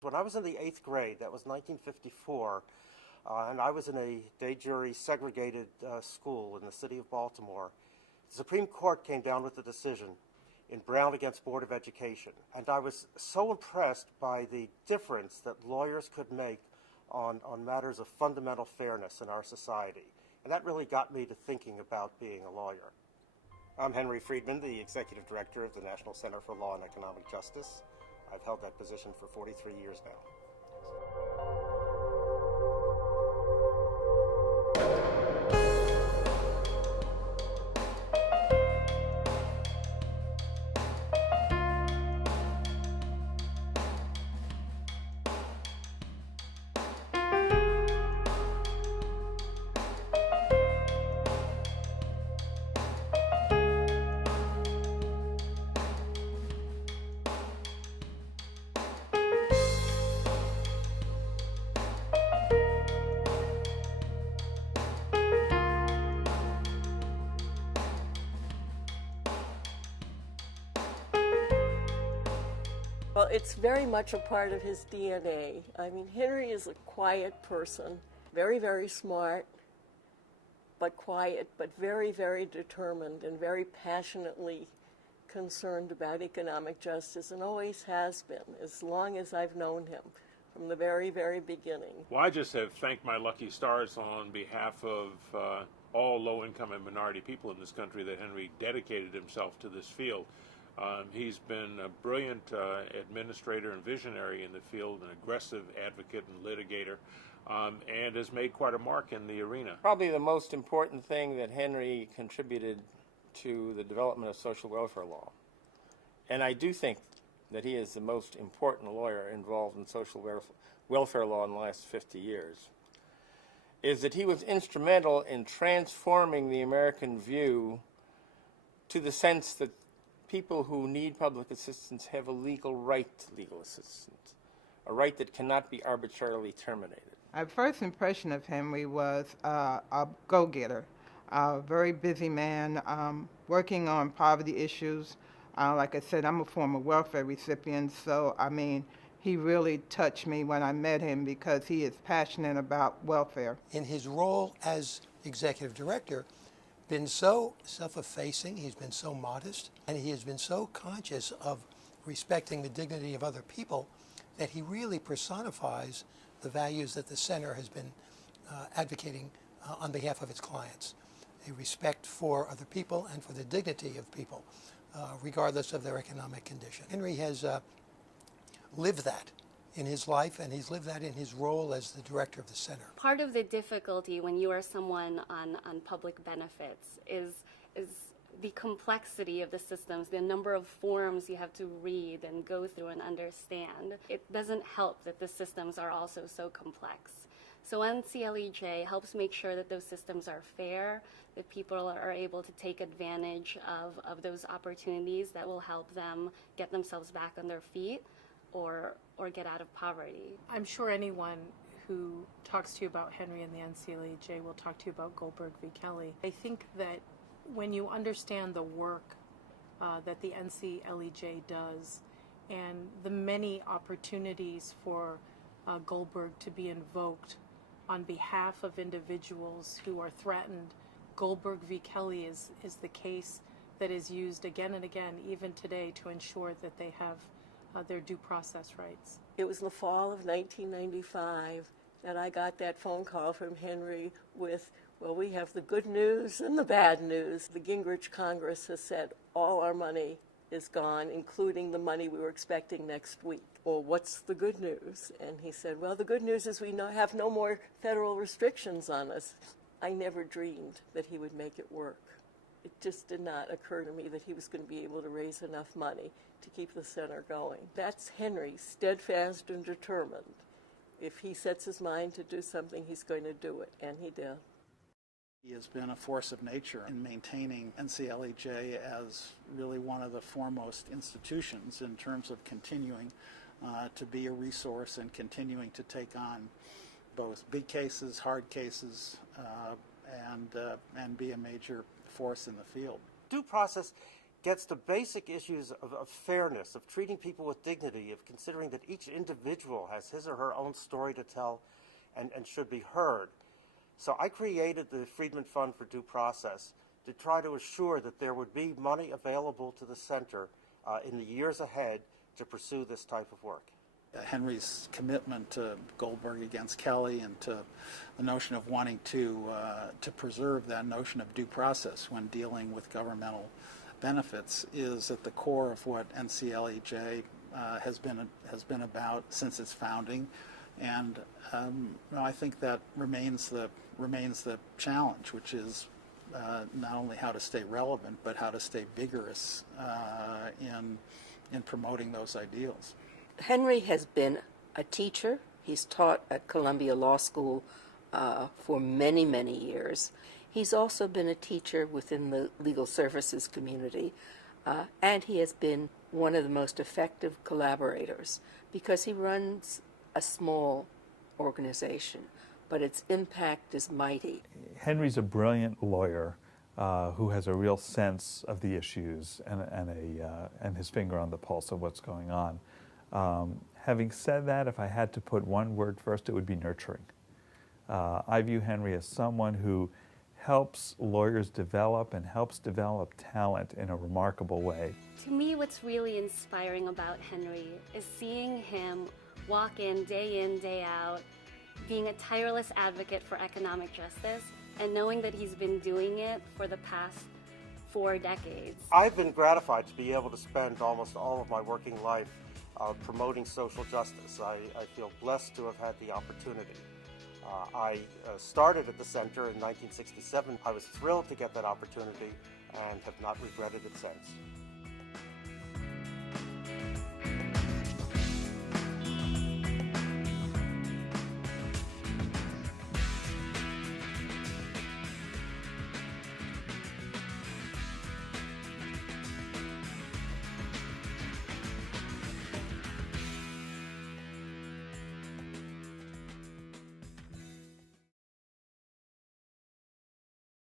When I was in the 8th grade, that was 1954, and I was in a day jury segregated school in the city of Baltimore. The Supreme Court came down with a decision in Brown against Board of Education, and I was so impressed by the difference that lawyers could make on matters of fundamental fairness in our society. And that really got me to thinking about being a lawyer. I'm Henry Freedman, the Executive Director of the National Center for Law and Economic Justice. I've held that position for 43 years now. Well, it's very much a part of his DNA. I mean, Henry is a quiet person, very, very smart, but quiet, but very, very determined and very passionately concerned about economic justice, and always has been, as long as I've known him, from the very, very beginning. Well, I just have thanked my lucky stars on behalf of all low-income and minority people in this country that Henry dedicated himself to this field. He's been a brilliant administrator and visionary in the field, an aggressive advocate and litigator, and has made quite a mark in the arena. Probably the most important thing that Henry contributed to the development of social welfare law, and I do think that he is the most important lawyer involved in social welfare law in the last 50 years, is that he was instrumental in transforming the American view to the sense that people who need public assistance have a legal right to legal assistance, a right that cannot be arbitrarily terminated. My first impression of Henry was a go-getter, a very busy man, working on poverty issues. Like I said, I'm a former welfare recipient, so I mean, he really touched me when I met him because he is passionate about welfare. In his role as executive director, been so self-effacing, he's been so modest, and he has been so conscious of respecting the dignity of other people that he really personifies the values that the center has been advocating on behalf of its clients. A respect for other people and for the dignity of people, regardless of their economic condition. Henry has lived that in his life, and he's lived that in his role as the director of the center. Part of the difficulty when you are someone on public benefits is the complexity of the systems, the number of forms you have to read and go through and understand. It doesn't help that the systems are also so complex. So NCLEJ helps make sure that those systems are fair, that people are able to take advantage of those opportunities that will help them get themselves back on their feet or get out of poverty. I'm sure anyone who talks to you about Henry and the NCLEJ will talk to you about Goldberg v. Kelly. I think that when you understand the work that the NCLEJ does and the many opportunities for Goldberg to be invoked on behalf of individuals who are threatened, Goldberg v. Kelly is the case that is used again and again, even today, to ensure that they have their due process rights. It was the fall of 1995 that I got that phone call from Henry with, well, we have the good news and the bad news. The Gingrich Congress has said all our money is gone, including the money we were expecting next week. Well, what's the good news? And he said, well, the good news is we have no more federal restrictions on us. I never dreamed that he would make it work. It just did not occur to me that he was going to be able to raise enough money to keep the center going. That's Henry, steadfast and determined. If he sets his mind to do something, he's going to do it, and he did. He has been a force of nature in maintaining NCLEJ as really one of the foremost institutions in terms of continuing to be a resource and continuing to take on both big cases, hard cases, and be a major force in the field. Due process gets to basic issues of fairness, of treating people with dignity, of considering that each individual has his or her own story to tell and should be heard. So I created the Freedman Fund for Due Process to try to assure that there would be money available to the center in the years ahead to pursue this type of work. Henry's commitment to Goldberg against Kelly and to the notion of wanting to preserve that notion of due process when dealing with governmental benefits is at the core of what NCLEJ has been about since its founding, and I think that remains the challenge, which is not only how to stay relevant but how to stay vigorous in promoting those ideals. Henry has been a teacher. He's taught at Columbia Law School for many, many years. He's also been a teacher within the legal services community, and he has been one of the most effective collaborators because he runs a small organization, but its impact is mighty. Henry's a brilliant lawyer who has a real sense of the issues and his finger on the pulse of what's going on. Having said that, if I had to put one word first, it would be nurturing. I view Henry as someone who helps lawyers develop and helps develop talent in a remarkable way. To me, what's really inspiring about Henry is seeing him walk in, day out, being a tireless advocate for economic justice, and knowing that he's been doing it for the past 4 decades. I've been gratified to be able to spend almost all of my working life promoting social justice. I feel blessed to have had the opportunity. I started at the center in 1967. I was thrilled to get that opportunity and have not regretted it since.